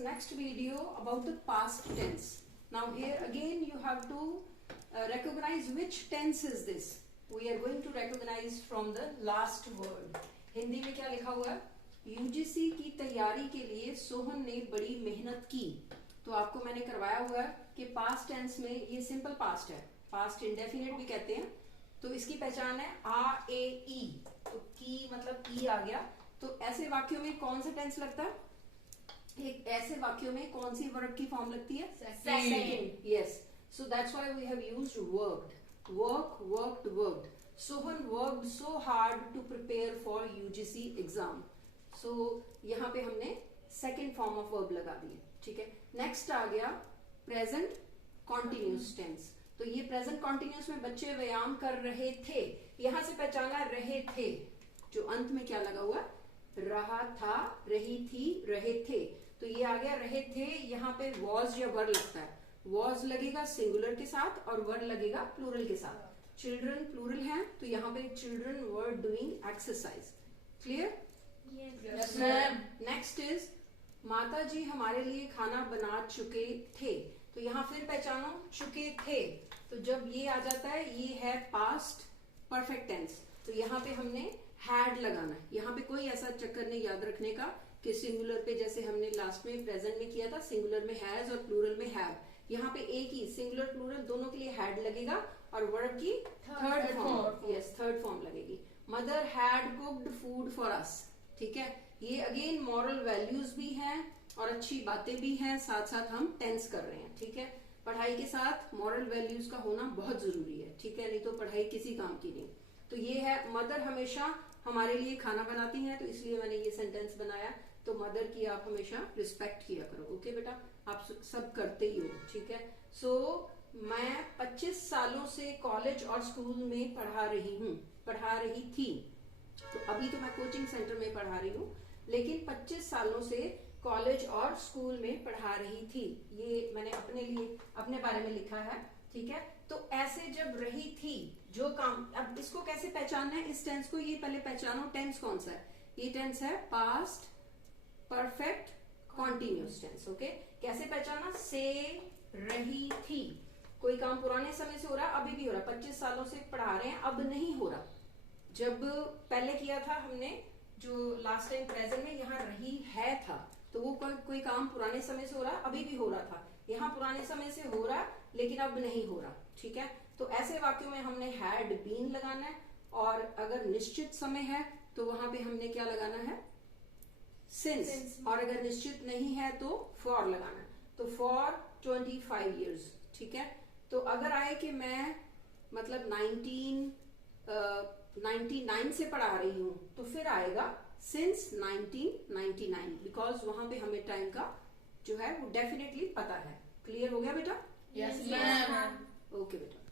next video about the past tense. Now here again you have to recognize which tense is this. We are going to recognize from the last word. Hindi में क्या लिखा हुआ है? UGC की तैयारी के लिए सोहन ने बड़ी मेहनत की. तो आपको मैंने करवाया हुआ है कि पास्ट टेंस में ये सिंपल पास्ट है, पास्ट इंडेफिनिट भी कहते हैं. तो इसकी पहचान है आ ए ई. तो की मतलब ई आ गया. तो ऐसे वाक्यों में कौन सा टेंस लगता है? एक ऐसे वाक्यों में कौन सी वर्ब की फॉर्म लगती है? Second. Yes. So that's why we have used worked. Work, worked, worked. Sohan worked so hard to prepare for UGC exam. सो यहाँ पे हमने सेकंड फॉर्म ऑफ वर्ब लगा दी. ठीक है. नेक्स्ट आ गया प्रेजेंट कॉन्टिन्यूस टेंस. तो ये प्रेजेंट कॉन्टिन्यूस में बच्चे व्यायाम कर रहे थे. यहां से पहचाना रहे थे. जो अंत में क्या लगा हुआ? रहा था, रही थी, रहे थे. तो ये आ गया रहे थे. यहाँ पे वॉज या वर लगता है. वॉज लगेगा सिंगुलर के साथ और वर लगेगा प्लूरल के साथ. चिल्ड्रन प्लूरल है तो यहाँ पे children were doing exercise. Clear? Yes ma'am. Next is माता जी हमारे लिए खाना बना चुके थे. तो यहाँ फिर पहचानो चुके थे. तो जब ये आ जाता है ये है पास्ट परफेक्ट टेंस. तो यहाँ पे हमने हैड लगाना है. यहाँ पे कोई ऐसा चक्कर नहीं याद रखने का कि सिंगुलर पे जैसे हमने लास्ट में प्रेजेंट में किया था सिंगुलर में हैज और प्लूरल में हैव. यहाँ पे एक ही सिंगुलर प्लूरल दोनों के लिए हैड लगेगा और वर्ब की third form. Yes, third form लगेगी. Mother had cooked food for us. ठीक है. ये अगेन मॉरल वैल्यूज भी हैं और अच्छी बातें भी हैं. साथ साथ हम टेंस कर रहे हैं. ठीक है. पढ़ाई के साथ मॉरल वैल्यूज का होना बहुत जरूरी है. ठीक है. नहीं तो पढ़ाई किसी काम की नहीं. तो ये है मदर हमेशा हमारे लिए खाना बनाती हैं. तो इसलिए मैंने ये सेंटेंस बनाया. तो मदर की आप हमेशा रिस्पेक्ट किया करो. ओके बेटा, आप सब करते ही हो. ठीक है. सो मैं 25 सालों से कॉलेज और स्कूल में पढ़ा रही थी. तो अभी तो मैं कोचिंग सेंटर में पढ़ा रही हूँ, लेकिन 25 सालों से कॉलेज और स्कूल में पढ़ा रही थी. ये मैंने अपने लिए अपने बारे में लिखा है. ठीक है. तो ऐसे जब रही थी जो काम, अब इसको कैसे पहचानना है इस टेंस को? ये पहले पहचानो टेंस कौन सा है. ये टेंस है past perfect continuous tense. Okay. कैसे पहचाना? से रही थी. कोई काम पुराने समय से हो रहा, अभी भी हो रहा. 25 सालों से पढ़ा रहे हैं, अब नहीं हो रहा. जब पहले किया था हमने जो लास्ट टाइम प्रेजेंट में यहाँ रही है था, तो वो कोई काम पुराने समय से हो रहा, अभी भी हो रहा था. यहाँ पुराने समय से हो रहा लेकिन अब नहीं हो रहा. ठीक है. तो ऐसे वाक्यों में हमने हैड बीन लगाना है. और अगर निश्चित समय है तो वहां पे हमने क्या लगाना है? सिंस. और अगर निश्चित नहीं है तो फॉर लगाना है. तो फॉर 25 years. ठीक है. तो अगर आए कि मैं मतलब 1999 से पढ़ा रही हूं, तो फिर आएगा सिंस 1999, बिकॉज वहां पे हमें टाइम का जो है वो डेफिनेटली पता है. क्लियर हो गया बेटा? Yes ma'am. ओके बेटा.